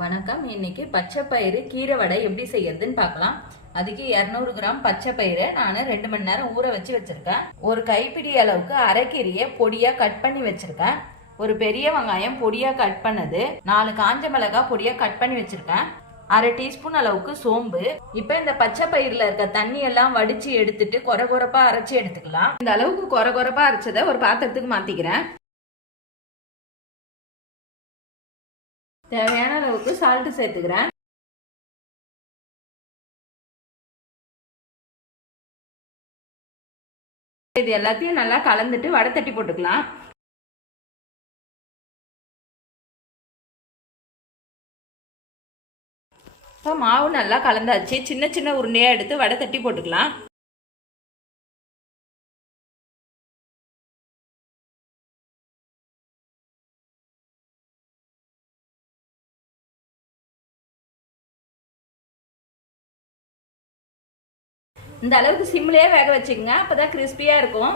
வணக்கம். இன்னைக்கு பச்சை பயிறு கீரை வடை எப்படி செய்யறதுன்னு பார்க்கலாம். அதுக்கு 200 கிராம் பச்சை பயிறு நான் 2 மணி நேரம் ஊற வச்சிருக்கேன். ஒரு கைப்பிடி அளவுக்கு அரைக்கீரையை பொடியா கட் பண்ணி வச்சிருக்கேன். ஒரு பெரிய வெங்காயம் பொடியா கட் பண்ணது, 4 காஞ்ச மிளகாய் பொடியா கட் பண்ணி வச்சிருக்கேன். அரை டீஸ்பூன் அளவுக்கு சோம்பு. இப்ப இந்த பச்சை பயிர்ல இருக்க தண்ணி எல்லாம் வடிச்சு எடுத்துட்டு கொரகொரப்பா அரைச்சி எடுத்துக்கலாம். இந்த அளவுக்கு கொரகொரப்பா அரைச்சதை ஒரு பாத்திரத்துக்கு மாத்திக்கிறேன். தேவையான அளவுக்கு சால்ட் சேர்த்துக்கிறேன். இது எல்லாத்தையும் நல்லா கலந்துட்டு வடை தட்டி போட்டுக்கலாம். இப்போ மாவு நல்லா கலந்தாச்சு. சின்ன சின்ன உருண்டையா எடுத்து வடை தட்டி போட்டுக்கலாம். இந்த அளவுக்கு சிம்லயே வேக வச்சுக்கோங்க, அப்பதான் கிறிஸ்பியா இருக்கும்.